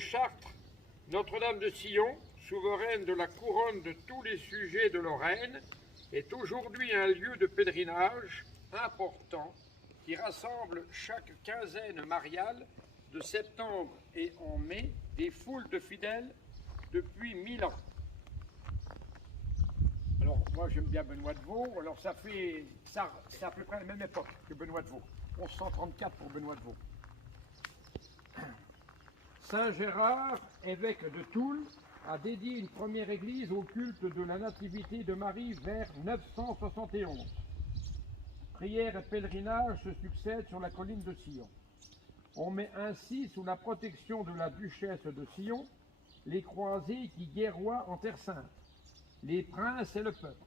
Chartres, Notre-Dame de Sillon, souveraine de la couronne de tous les sujets de Lorraine, est aujourd'hui un lieu de pèlerinage important qui rassemble chaque quinzaine mariale de septembre et en mai des foules de fidèles depuis 1000 ans. Alors moi j'aime bien Benoît de Vaux, alors c'est à peu près la même époque que Benoît de Vaux, 1134 pour Benoît de Vaux. Saint Gérard, évêque de Toul, a dédié une première église au culte de la Nativité de Marie vers 971. Prières et pèlerinages se succèdent sur la colline de Sillon. On met ainsi sous la protection de la duchesse de Sillon les croisés qui guerroient en Terre Sainte, les princes et le peuple.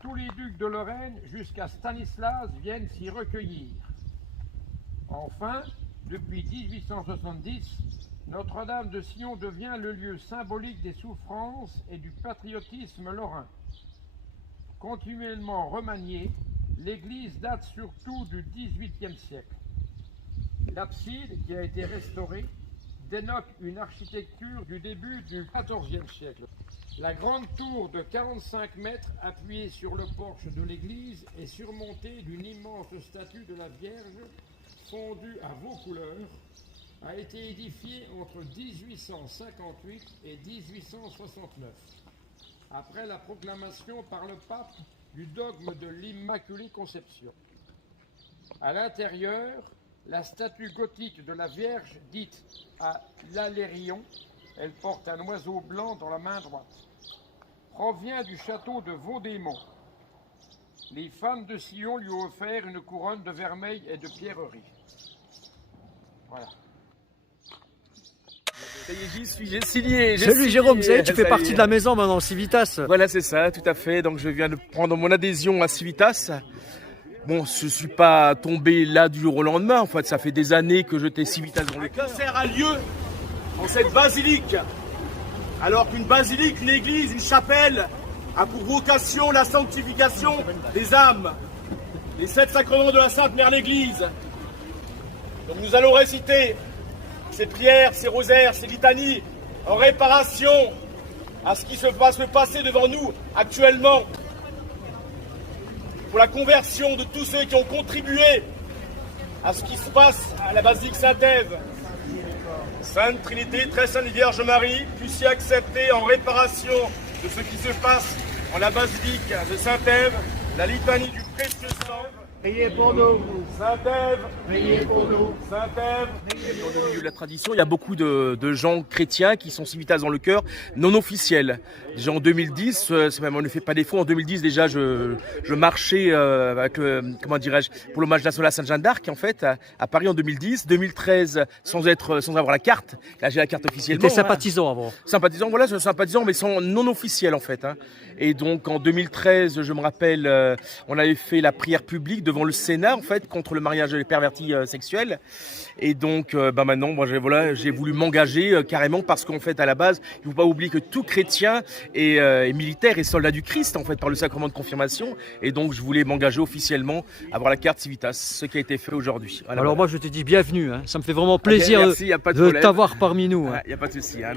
Tous les ducs de Lorraine jusqu'à Stanislas viennent s'y recueillir. Enfin, depuis 1870, Notre-Dame de Sillon devient le lieu symbolique des souffrances et du patriotisme lorrain. Continuellement remaniée, l'église date surtout du XVIIIe siècle. L'abside, qui a été restaurée, dénote une architecture du début du XIVe siècle. La grande tour de 45 mètres appuyée sur le porche de l'église est surmontée d'une immense statue de la Vierge fondue à vos couleurs, a été édifiée entre 1858 et 1869, après la proclamation par le pape du dogme de l'Immaculée Conception. À l'intérieur, la statue gothique de la Vierge, dite à l'Alérion, elle porte un oiseau blanc dans la main droite, provient du château de Vaudémont. Les femmes de Sillon lui ont offert une couronne de vermeil et de pierreries. Voilà. Ça y est, j'ai signé. Salut Jérôme, ça y est, tu fais partie de la maison maintenant, Civitas. Voilà, c'est ça, tout à fait. Donc je viens de prendre mon adhésion à Civitas. Bon, je ne suis pas tombé là du jour au lendemain. En fait, ça fait des années que j'étais Civitas dans le cœur. Un concert a lieu en cette basilique. Alors qu'une basilique, une église, une chapelle a pour vocation la sanctification des âmes. Les 7 sacrements de la Sainte Mère l'Église. Donc nous allons réciter ces prières, ces rosaires, ces litanies en réparation à ce qui va se passer devant nous actuellement. Pour la conversion de tous ceux qui ont contribué à ce qui se passe à la basilique Saint-Ève. Sainte Trinité, très sainte Vierge Marie, puissiez accepter en réparation de ce qui se passe en la basilique de Saint-Ève, la litanie du précieux sang. Priez pour nous, Saint-Ève, priez pour nous, Saint-Ève. Dans le milieu de la tradition, il y a beaucoup de gens chrétiens qui sont Civitas dans le cœur, non officiels. Déjà en 2010, on ne fait pas défaut, en 2010 déjà je marchais avec, comment dirais-je, pour l'hommage national à Sainte Jeanne d'Arc en fait, à Paris en 2010. 2013 sans avoir la carte, là j'ai la carte officiellement. Tu étais sympathisant avant. Sympathisant, voilà, sympathisant mais sans non officiel en fait. Hein. Et donc en 2013, je me rappelle, on avait fait la prière publique devant le Sénat en fait contre le mariage des pervertis sexuels. Et donc maintenant, moi j'ai voulu m'engager carrément parce qu'en fait à la base, il ne faut pas oublier que tout chrétien est militaire et soldat du Christ en fait par le sacrement de confirmation. Et donc je voulais m'engager officiellement à avoir la carte Civitas, ce qui a été fait aujourd'hui. Voilà, alors moi je te dis bienvenue, hein. Ça me fait vraiment plaisir de t'avoir parmi nous. Il n'y a pas de souci. Hein,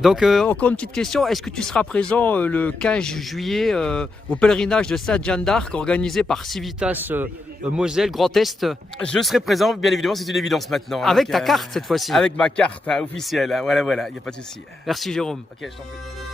donc encore une petite question, est-ce que tu seras présent le 15 juillet au pèlerinage de Sainte Jeanne d'Arc organisé par Civitas Moselle, Grand Est? Je serai présent, bien évidemment, c'est une évidence maintenant. Avec ta carte cette fois-ci? Avec ma carte officielle, voilà, il n'y a pas de souci. Merci Jérôme. Ok, je t'en prie.